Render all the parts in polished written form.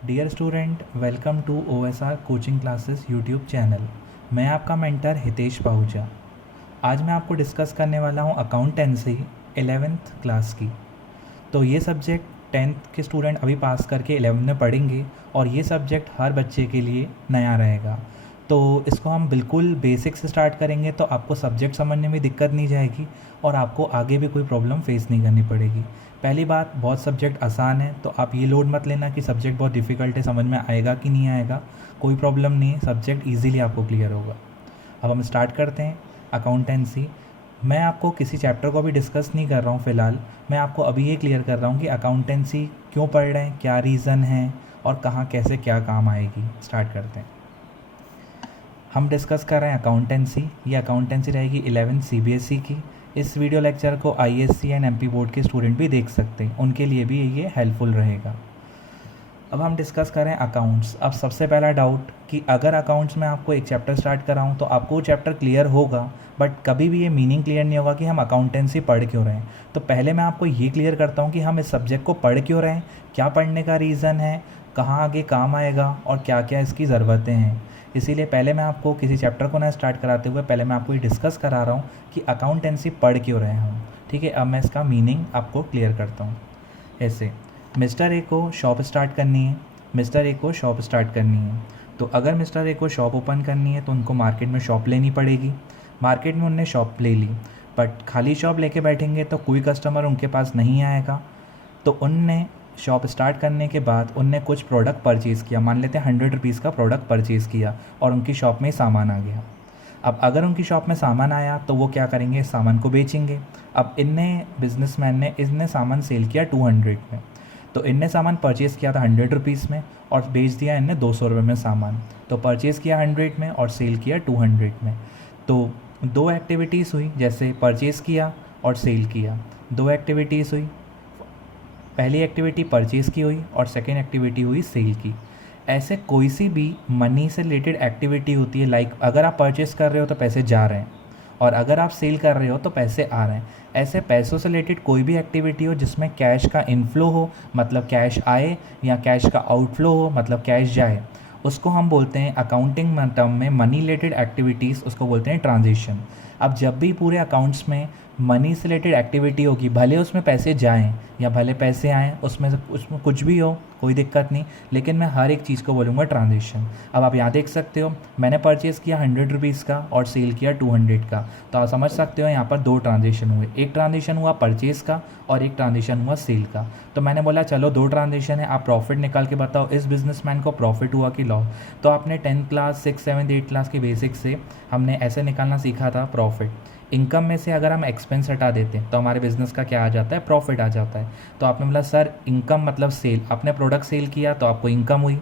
Dear student, welcome to OSR coaching classes YouTube channel. मैं आपका mentor Hitesh Pahuja. आज मैं आपको डिस्कस करने वाला हूँ अकाउंटेंसी 11th क्लास की। तो ये सब्जेक्ट 10th के स्टूडेंट अभी पास करके 11 में पढ़ेंगे और ये सब्जेक्ट हर बच्चे के लिए नया रहेगा। तो इसको हम बिल्कुल बेसिक से स्टार्ट करेंगे तो आपको सब्जेक्ट समझने में दिक्कत नहीं जाएगी और आपको आगे भी कोई प्रॉब्लम फेस नहीं करनी पड़ेगी। पहली बात, बहुत सब्जेक्ट आसान है तो आप ये लोड मत लेना कि सब्जेक्ट बहुत डिफ़िकल्ट है, समझ में आएगा कि नहीं आएगा। कोई प्रॉब्लम नहीं है, सब्जेक्ट ईजीली आपको क्लियर होगा। अब हम स्टार्ट करते हैं अकाउंटेंसी। मैं आपको किसी चैप्टर को भी डिस्कस नहीं कर रहा हूँ फ़िलहाल, मैं आपको अभी ये क्लियर कर रहा हूँ कि अकाउंटेंसी क्यों पढ़ रहे हैं, क्या रीज़न है और कहाँ कैसे क्या काम आएगी। स्टार्ट करते हैं। हम डिस्कस कर रहे हैं अकाउंटेंसी। ये अकाउंटेंसी रहेगी 11 CBSE की। इस वीडियो लेक्चर को ISC एंड MP बोर्ड के स्टूडेंट भी देख सकते हैं, उनके लिए भी ये हेल्पफुल रहेगा। अब हम डिस्कस करें अकाउंट्स। अब सबसे पहला डाउट कि अगर अकाउंट्स में आपको एक चैप्टर स्टार्ट कराऊँ तो आपको वो चैप्टर क्लियर होगा, बट कभी भी ये मीनिंग क्लियर नहीं होगा कि हम अकाउंटेंसी पढ़ क्यों रहे हैं। तो पहले मैं आपको ये क्लियर करता हूँ कि हम इस सब्जेक्ट को पढ़ क्यों रहे हैं, क्या पढ़ने का रीज़न है, कहाँ आगे काम आएगा और क्या क्या इसकी ज़रूरतें हैं। इसीलिए पहले मैं आपको किसी चैप्टर को ना स्टार्ट कराते हुए पहले मैं आपको ये डिस्कस करा रहा हूँ कि अकाउंटेंसी पढ़ क्यों रहे हैं हम। ठीक है, अब मैं इसका मीनिंग आपको क्लियर करता हूँ। ऐसे मिस्टर ए को शॉप स्टार्ट करनी है, मिस्टर ए को शॉप स्टार्ट करनी है। तो अगर मिस्टर ए को शॉप ओपन करनी है तो उनको मार्केट में शॉप लेनी पड़ेगी। मार्केट में उनने शॉप ले ली, बट खाली शॉप लेके बैठेंगे तो कोई कस्टमर उनके पास नहीं आएगा। तो उनने शॉप स्टार्ट करने के बाद उनने कुछ प्रोडक्ट परचेज़ किया, मान लेते हैं 100 रुपीज़ का प्रोडक्ट परचेज़ किया और उनकी शॉप में सामान आ गया। अब अगर उनकी शॉप में सामान आया तो वो क्या करेंगे, इस सामान को बेचेंगे। अब बिजनेसमैन ने इसने सामान सेल किया 200 में। तो इनने सामान परचेज़ किया था 100 रुपीज़ में और बेच दिया इनने 200 रुपये में सामान। तो परचेज़ किया 100 में और सेल किया 200 में। तो दो एक्टिविटीज़ हुई, जैसे परचेज़ किया और सेल किया, दो एक्टिविटीज़ हुई। पहली एक्टिविटी परचेज़ की हुई और सेकेंड एक्टिविटी हुई सेल की। ऐसे कोई सी भी मनी से रिलेटेड एक्टिविटी होती है, लाइक अगर आप परचेज़ कर रहे हो तो पैसे जा रहे हैं और अगर आप सेल कर रहे हो तो पैसे आ रहे हैं। ऐसे पैसों से रिलेटेड कोई भी एक्टिविटी हो जिसमें कैश का इनफ्लो हो, मतलब कैश आए, या कैश का आउटफ्लो हो, मतलब कैश जाए, उसको हम बोलते हैं अकाउंटिंग टर्म में मनी रिलेटेड एक्टिविटीज़, उसको बोलते हैं ट्रांजेक्शन। अब जब भी पूरे अकाउंट्स में मनी से रिलेटेड एक्टिविटी होगी, भले उसमें पैसे जाएं या भले पैसे आएँ, उसमें कुछ भी हो कोई दिक्कत नहीं, लेकिन मैं हर एक चीज़ को बोलूँगा ट्रांजेक्शन। अब आप यहाँ देख सकते हो, मैंने परचेज़ किया 100 रुपीज़ का और सेल किया 200 का। तो आप समझ सकते हो यहाँ पर दो ट्रांजेक्शन हुए, एक ट्रांजेक्शन हुआ परचेज़ का और एक ट्रांजेक्शन हुआ सेल का। तो मैंने बोला चलो दो ट्रांजेक्शन है, आप प्रॉफिट निकाल के बताओ इस बिजनेसमैन को प्रॉफिट हुआ कि लॉस। तो आपने 10th क्लास 6, 7, 8 क्लास के बेसिक से हमने ऐसे निकालना सीखा था प्रॉफिट। इनकम में से अगर हम एक्सपेंस हटा देते हैं तो हमारे बिज़नेस का क्या आ जाता है, प्रॉफिट आ जाता है। तो आपने बोला सर इनकम मतलब सेल, आपने प्रोडक्ट सेल किया तो आपको इनकम हुई,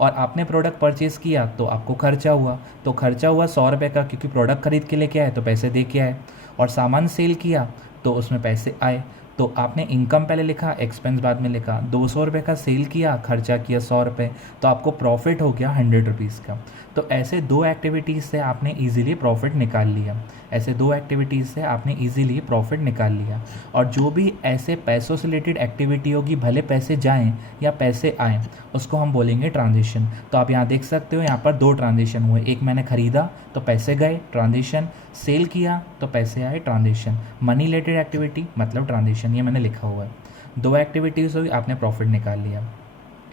और आपने प्रोडक्ट परचेज़ किया तो आपको खर्चा हुआ। तो खर्चा हुआ 100 रुपये का, क्योंकि प्रोडक्ट खरीद के लेके आए तो पैसे दे के आए, और सामान सेल किया तो उसमें पैसे आए। तो आपने इनकम पहले लिखा, एक्सपेंस बाद में लिखा। 200 रुपये का सेल किया, खर्चा किया 100 रुपये, तो आपको प्रॉफिट हो गया 100 रुपीज़ का। तो ऐसे दो एक्टिविटीज़ से आपने ईज़िली प्रॉफिट निकाल लिया, ऐसे दो एक्टिविटीज़ से आपने ईज़िली प्रॉफिट निकाल लिया। और जो भी ऐसे पैसों से रिलेटेड एक्टिविटी होगी, भले पैसे जाएं या पैसे आएँ, उसको हम बोलेंगे ट्रांजेक्शन। तो आप यहाँ देख सकते हो, यहाँ पर दो ट्रांजेक्शन हुए, एक मैंने ख़रीदा तो पैसे गए ट्रांजेक्शन, सेल किया तो पैसे आए ट्रांजेक्शन। मनी रिलेटेड एक्टिविटी मतलब ट्रांजेक्शन, ये मैंने लिखा हुआ है। दो एक्टिविटीज़ हुई, आपने प्रॉफिट निकाल लिया।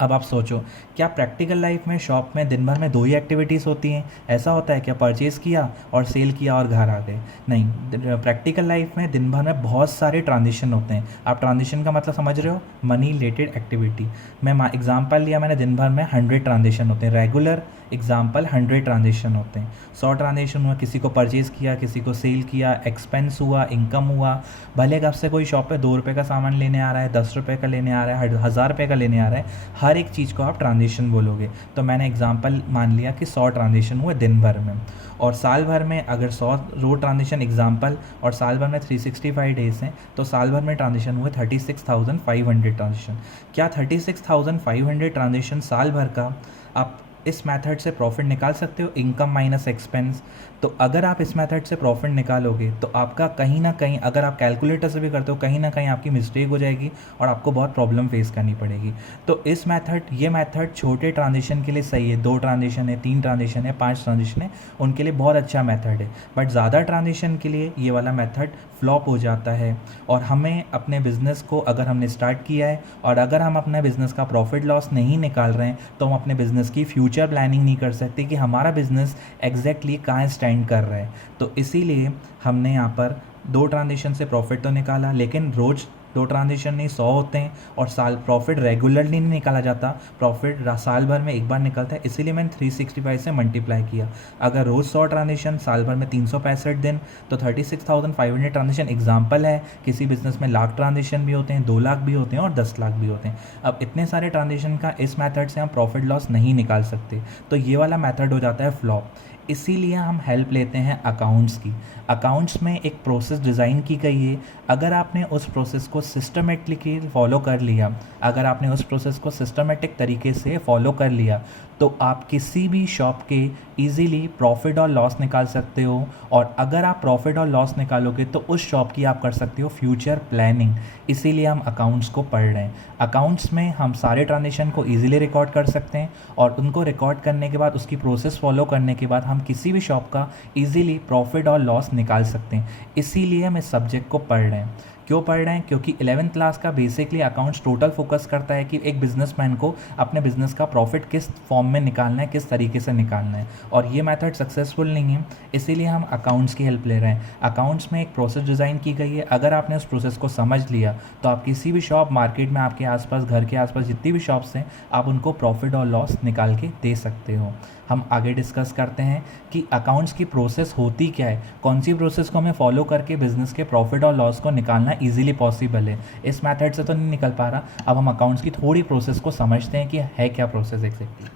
अब आप सोचो, क्या प्रैक्टिकल लाइफ में शॉप में दिन भर में दो ही एक्टिविटीज़ होती हैं? ऐसा होता है क्या परचेज़ किया और सेल किया और घर आ गए? नहीं, प्रैक्टिकल लाइफ में दिन भर में बहुत सारे ट्रांजेक्शन होते हैं। आप ट्रांजेक्शन का मतलब समझ रहे हो, मनी रिलेटेड एक्टिविटी। मैं एग्जांपल लिया मैंने, दिन भर में 100 ट्रांजेक्शन होते हैं, रेगुलर एग्जांपल 100 ट्रांजेक्शन होते हैं। 100 ट्रांजेक्शन हुआ, किसी को परचेज़ किया, किसी को सेल किया, एक्सपेंस हुआ, इनकम हुआ। भले आपसे कोई शॉप पे 2 रुपये का सामान लेने आ रहा है, 10 रुपये का लेने आ रहा है, 1000 रुपये का लेने आ रहा है, हर एक चीज़ को आप ट्रांजेक्शन बोलोगे। तो मैंने एग्जांपल मान लिया कि 100 ट्रांजेक्शन हुए दिन भर में, और साल भर में अगर 100 रोज़ ट्रांजेक्शन एग्जांपल, और साल भर में 365 डेज़ हैं, तो साल भर में ट्रांजेक्शन हुए 36,500 ट्रांजेक्शन। क्या 36,500 ट्रांजेक्शन साल भर का आप इस मेथड से प्रॉफिट निकाल सकते हो, इनकम माइनस एक्सपेंस। तो अगर आप इस मेथड से प्रॉफिट निकालोगे तो आपका कहीं ना कहीं, अगर आप कैलकुलेटर से भी करते हो, कहीं ना कहीं आपकी मिस्टेक हो जाएगी और आपको बहुत प्रॉब्लम फेस करनी पड़ेगी। तो ये मेथड छोटे ट्रांजेक्शन के लिए सही है, 2 ट्रांजेक्शन है, 3 ट्रांजेक्शन है, 5 ट्रांजेक्शन है, उनके लिए बहुत अच्छा मेथड है। बट ज़्यादा ट्रांजेक्शन के लिए ये वाला मेथड फ्लॉप हो जाता है। और हमें अपने बिज़नेस को, अगर हमने स्टार्ट किया है और अगर हम अपने बिज़नेस का प्रॉफिट लॉस नहीं निकाल रहे हैं, तो हम अपने बिज़नेस की फ्यूचर प्लानिंग नहीं कर सकते कि हमारा बिज़नेस एग्जैक्टली कहाँ स्टैंड कर रहा है। तो इसीलिए हमने यहाँ पर 2 ट्रांजेक्शन से प्रॉफिट तो निकाला, लेकिन रोज़ 2 ट्रांजेक्शन नहीं 100 होते हैं, और साल प्रॉफिट रेगुलरली नहीं निकाला जाता, प्रॉफिट साल भर में एक बार निकलता है। इसीलिए मैंने 365 से मल्टीप्लाई किया। अगर रोज़ 100 ट्रांजेक्शन, साल भर में 365 दिन, तो 36,500 ट्रांजेक्शन एग्जाम्पल है। किसी बिजनेस में लाख ट्रांजेक्शन भी होते हैं, 2 लाख भी होते हैं और 10 लाख भी होते हैं। अब इतने सारे ट्रांजेक्शन का इस मेथड से हम प्रॉफिट लॉस नहीं निकाल सकते, तो ये वाला मेथड हो जाता है फ्लॉप। इसीलिए हम हेल्प लेते हैं अकाउंट्स की। अकाउंट्स में एक प्रोसेस डिज़ाइन की गई है। अगर आपने उस प्रोसेस को सिस्टमेटिकली फॉलो कर लिया, अगर आपने उस प्रोसेस को सिस्टमेटिक तरीके से फॉलो कर लिया, तो आप किसी भी शॉप के इजीली प्रॉफिट और लॉस निकाल सकते हो। और अगर आप प्रॉफिट और लॉस निकालोगे तो उस शॉप की आप कर सकते हो फ्यूचर प्लानिंग। इसीलिए हम अकाउंट्स को पढ़ रहे हैं। अकाउंट्स में हम सारे ट्रांजेक्शन को इजीली रिकॉर्ड कर सकते हैं, और उनको रिकॉर्ड करने के बाद, उसकी प्रोसेस फॉलो करने के बाद, हम किसी भी शॉप का इजीली प्रॉफिट और लॉस निकाल सकते हैं। इसीलिए हम इस सब्जेक्ट को पढ़ रहे हैं। क्यों पढ़ रहे हैं? क्योंकि 11th क्लास का बेसिकली अकाउंट्स टोटल फोकस करता है कि एक बिजनेसमैन को अपने बिजनेस का प्रॉफिट किस फॉर्म में निकालना है, किस तरीके से निकालना है। और ये मेथड सक्सेसफुल नहीं है, इसीलिए हम अकाउंट्स की हेल्प ले रहे हैं। अकाउंट्स में एक प्रोसेस डिज़ाइन की गई है। अगर आपने उस प्रोसेस को समझ लिया तो आप किसी भी शॉप, मार्केट में आपके आसपास, घर के आसपास जितनी भी शॉप्स हैं, आप उनको प्रॉफिट और लॉस निकाल के दे सकते हो। हम आगे डिस्कस करते हैं कि अकाउंट्स की प्रोसेस होती क्या है, कौन सी प्रोसेस को हमें फॉलो करके बिजनेस के प्रॉफिट और लॉस को निकालना इजीली पॉसिबल है। इस मेथड से तो नहीं निकल पा रहा। अब हम अकाउंट्स की थोड़ी प्रोसेस को समझते हैं कि है क्या प्रोसेस एग्जैक्टली।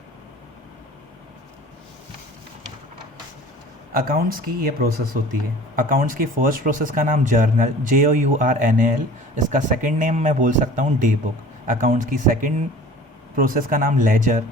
अकाउंट्स की ये प्रोसेस होती है। अकाउंट्स की फर्स्ट प्रोसेस का नाम जर्नल, JOURNAL। इसका सेकंड नेम मैं बोल सकता हूँ डे बुक। अकाउंट्स की सेकंड प्रोसेस का नाम लेजर,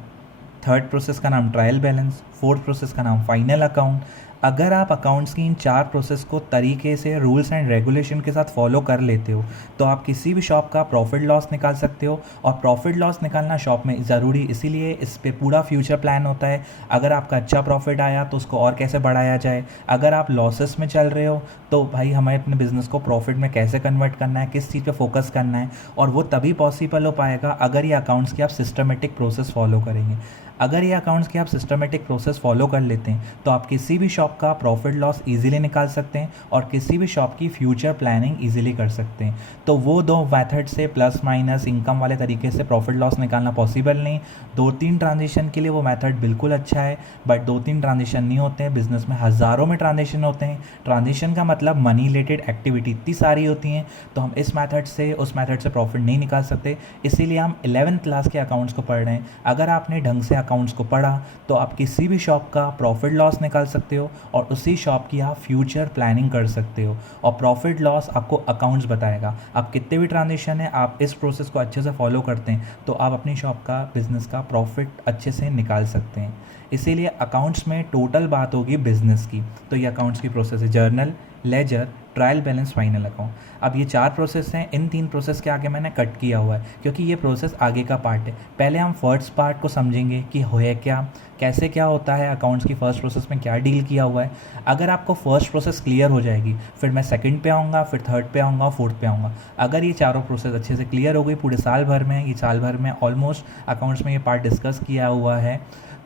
थर्ड प्रोसेस का नाम ट्रायल बैलेंस, फोर्थ प्रोसेस का नाम फाइनल अकाउंट। अगर आप अकाउंट्स की इन 4 प्रोसेस को तरीके से रूल्स एंड रेगुलेशन के साथ फॉलो कर लेते हो, तो आप किसी भी शॉप का प्रॉफिट लॉस निकाल सकते हो। और प्रॉफिट लॉस निकालना शॉप में ज़रूरी, इसीलिए इस पे पूरा फ्यूचर प्लान होता है। अगर आपका अच्छा प्रॉफिट आया तो उसको और कैसे बढ़ाया जाए, अगर आप लॉसेस में चल रहे हो तो भाई हमें अपने बिज़नेस को प्रॉफिट में कैसे कन्वर्ट करना है, किस चीज़ पे फोकस करना है। और वो तभी पॉसिबल हो पाएगा अगर ये अकाउंट्स की आप सिस्टमेटिक प्रोसेस फॉलो करेंगे। अगर ये अकाउंट्स की आप सिस्टमेटिक प्रोसेस फॉलो कर लेते हैं तो आप किसी भी शॉप का प्रॉफिट लॉस इजीली निकाल सकते हैं और किसी भी शॉप की फ्यूचर प्लानिंग इजीली कर सकते हैं। तो वो 2 मेथड से, प्लस माइनस इनकम वाले तरीके से प्रॉफिट लॉस निकालना पॉसिबल नहीं। 2-3 ट्रांजेक्शन के लिए वो मेथड बिल्कुल अच्छा है, बट 2-3 ट्रांजेक्शन नहीं होते हैं। बिजनेस में हज़ारों में ट्रांजेक्शन होते हैं। ट्रांजेक्शन का मतलब मनी रिलेटेड एक्टिविटी इतनी सारी होती हैं, तो हम इस मेथड से, उस मेथड से प्रॉफिट नहीं निकाल सकते। इसीलिए हम 11th क्लास के अकाउंट्स को पढ़ रहे हैं। अगर आपने ढंग से अकाउंट्स को पढ़ा तो आप किसी भी शॉप का प्रॉफिट लॉस निकाल सकते हो और उसी शॉप की आप फ्यूचर प्लानिंग कर सकते हो। और प्रॉफिट लॉस आपको अकाउंट्स बताएगा। आप कितने भी ट्रांजेक्शन है, आप इस प्रोसेस को अच्छे से फॉलो करते हैं तो आप अपनी शॉप का, बिजनेस का प्रॉफिट अच्छे से निकाल सकते हैं। इसीलिए अकाउंट्स में टोटल बात होगी बिजनेस की। तो ये अकाउंट्स की प्रोसेस है journal, ledger, trial balance, final account. अब ये 4 प्रोसेस हैं। इन 3 प्रोसेस के आगे मैंने कट किया हुआ है क्योंकि ये प्रोसेस आगे का पार्ट है। पहले हम फर्स्ट पार्ट को समझेंगे कि है क्या, कैसे क्या होता है, अकाउंट्स की फ़र्स्ट प्रोसेस में क्या डील किया हुआ है। अगर आपको फर्स्ट प्रोसेस क्लियर हो जाएगी, फिर मैं सेकंड पे आऊँगा, फिर थर्ड पे आऊँगा, फोर्थ पे आऊँगा। अगर ये चारों प्रोसेस अच्छे से क्लियर हो गई पूरे साल भर में, ये साल भर में ऑलमोस्ट अकाउंट्स में ये पार्ट डिस्कस किया हुआ है,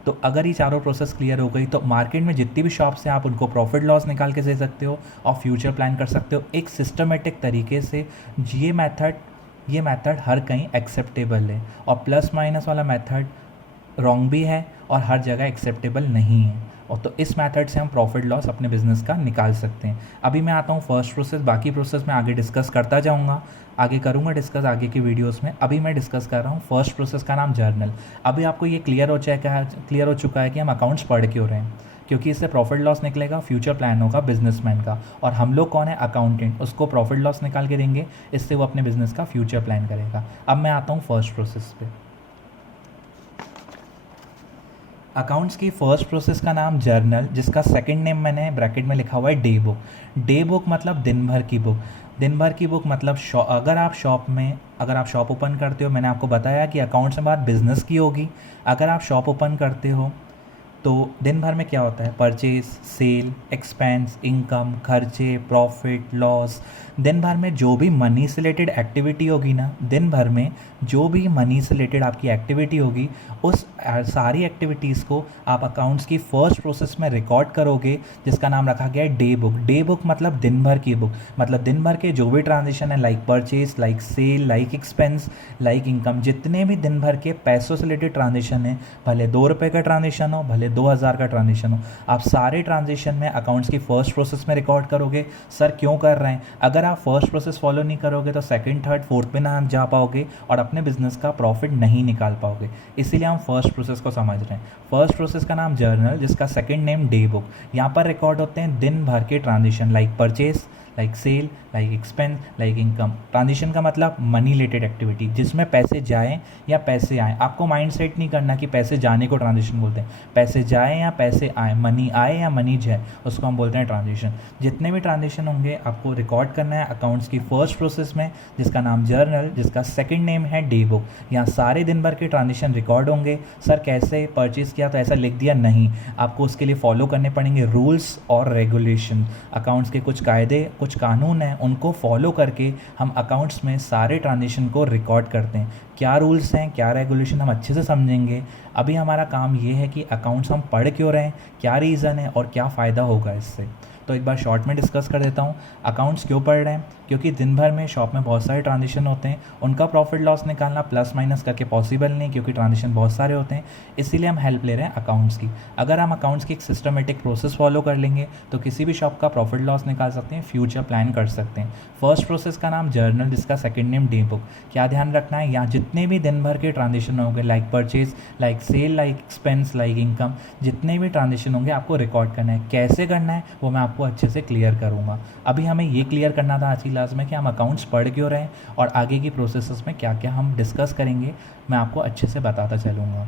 तो अगर ये चारों प्रोसेस क्लियर हो गई तो मार्केट में जितनी भी शॉप्स हैं आप उनको प्रॉफिट लॉस निकाल के दे सकते हो और फ्यूचर प्लान कर सकते हो एक सिस्टमेटिक तरीके से। ये मेथड हर कहीं एक्सेप्टेबल है, और प्लस माइनस वाला मेथड रॉन्ग भी है और हर जगह एक्सेप्टेबल नहीं है। और तो इस मेथड से हम प्रॉफिट लॉस अपने बिजनेस का निकाल सकते हैं। अभी मैं आता हूँ फर्स्ट प्रोसेस, बाकी प्रोसेस मैं आगे डिस्कस करता जाऊँगा, आगे करूँगा डिस्कस आगे की वीडियोस में। अभी मैं डिस्कस कर रहा हूँ फर्स्ट प्रोसेस का नाम जर्नल। अभी आपको ये क्लियर हो चुका है कि हम अकाउंट्स पढ़ क्यों रहे हैं, क्योंकि इससे प्रॉफिट लॉस निकलेगा, फ्यूचर प्लान होगा बिजनेसमैन का, और हम लोग कौन है, अकाउंटेंट, उसको प्रॉफिट लॉस निकाल के देंगे, इससे वो अपने बिजनेस का फ्यूचर प्लान करेगा। अब मैं आता हूँ फर्स्ट प्रोसेस पे। अकाउंट्स की फ़र्स्ट प्रोसेस का नाम जर्नल, जिसका सेकंड नेम मैंने ब्रैकेट में लिखा हुआ है डे बुक। डे बुक मतलब दिन भर की बुक। दिन भर की बुक मतलब अगर आप शॉप ओपन करते हो, मैंने आपको बताया कि अकाउंट्स में बात बिज़नेस की होगी। अगर आप शॉप ओपन करते हो तो दिन भर में क्या होता है, परचेज, सेल, एक्सपेंस, इनकम, खर्चे, प्रॉफिट, लॉस। दिन भर में जो भी मनी से रिलेटेड एक्टिविटी होगी ना, दिन भर में जो भी मनी से रिलेटेड आपकी एक्टिविटी होगी, उस सारी एक्टिविटीज़ को आप अकाउंट्स की फ़र्स्ट प्रोसेस में रिकॉर्ड करोगे, जिसका नाम रखा गया है डे बुक। डे बुक मतलब दिन भर की बुक, मतलब दिन भर के जो भी ट्रांजेक्शन है, like purchase, like sale, like expense, like income, जितने भी दिन भर के पैसों से रिलेटेड ट्रांजेक्शन है, भले 2 रुपये का ट्रांजेक्शन हो, भले 2000 का ट्रांजेक्शन हो, आप सारे ट्रांजेक्शन में अकाउंट्स की फ़र्स्ट प्रोसेस में रिकॉर्ड करोगे। सर क्यों कर रहे हैं? अगर आप फर्स्ट प्रोसेस फॉलो नहीं करोगे तो सेकंड, थर्ड, फोर्थ पे ना जा पाओगे और अपने बिजनेस का प्रॉफिट नहीं निकाल पाओगे। इसीलिए हम फर्स्ट प्रोसेस को समझ रहे हैं। फर्स्ट प्रोसेस का नाम जर्नल, जिसका सेकंड नेम डे बुक। यहाँ पर रिकॉर्ड होते हैं दिन भर के transaction, like purchase, like sale, like expense, like income. Transition का मतलब मनी रिलेटेड एक्टिविटी, जिसमें पैसे जाएँ या पैसे आएँ। आपको माइंड सेट नहीं करना कि पैसे जाने को ट्रांजिशन बोलते हैं। पैसे जाएँ या पैसे आएँ, मनी आए या मनी जाए, उसको हम बोलते हैं ट्रांजिशन। जितने भी ट्रांजिशन होंगे आपको रिकॉर्ड करना है अकाउंट्स की फ़र्स्ट प्रोसेस में, जिसका नाम जर्नल, जिसका सेकंड नेम है डे बुक। यहाँ सारे दिन भर के ट्रांजिशन रिकॉर्ड होंगे। सर कैसे, परचेज़ किया तो ऐसा लिख दिया? नहीं, आपको उसके लिए फॉलो करने पड़ेंगे रूल्स और रेगुलेशन। अकाउंट्स के कुछ कायदे, कुछ कानून हैं, उनको फॉलो करके हम अकाउंट्स में सारे ट्रांजेक्शन को रिकॉर्ड करते हैं। क्या रूल्स हैं, क्या रेगुलेशन, हम अच्छे से समझेंगे। अभी हमारा काम ये है कि अकाउंट्स हम पढ़ क्यों रहे हैं, क्या रीज़न है और क्या फ़ायदा होगा इससे। तो एक बार शॉर्ट में डिस्कस कर देता हूँ। अकाउंट्स क्यों पढ़ रहे हैं? क्योंकि दिन भर में शॉप में बहुत सारे ट्रांजेक्शन होते हैं, उनका प्रॉफिट लॉस निकालना प्लस माइनस करके पॉसिबल नहीं, क्योंकि ट्रांजेक्शन बहुत सारे होते हैं। इसीलिए हम हेल्प ले रहे हैं अकाउंट्स की। अगर हम अकाउंट्स की एक सिस्टमेटिक प्रोसेस फॉलो कर लेंगे तो किसी भी शॉप का प्रॉफिट लॉस निकाल सकते हैं, फ्यूचर प्लान कर सकते हैं। फर्स्ट प्रोसेस का नाम जर्नल, जिसका सेकंड नेम डे बुक। क्या ध्यान रखना है, यहाँ जितने भी दिन भर के ट्रांजेक्शन होंगे, like purchase, like sale, like expense, like income, जितने भी ट्रांजेक्शन होंगे आपको रिकॉर्ड करना है। कैसे करना है वो मैं आपको अच्छे से क्लियर करूँगा। अभी हमें ये क्लियर करना था आज की क्लास में कि हम अकाउंट्स पढ़ क्यों रहे हैं और आगे की प्रोसेसेस में क्या क्या हम डिस्कस करेंगे, मैं आपको अच्छे से बताता चलूँगा।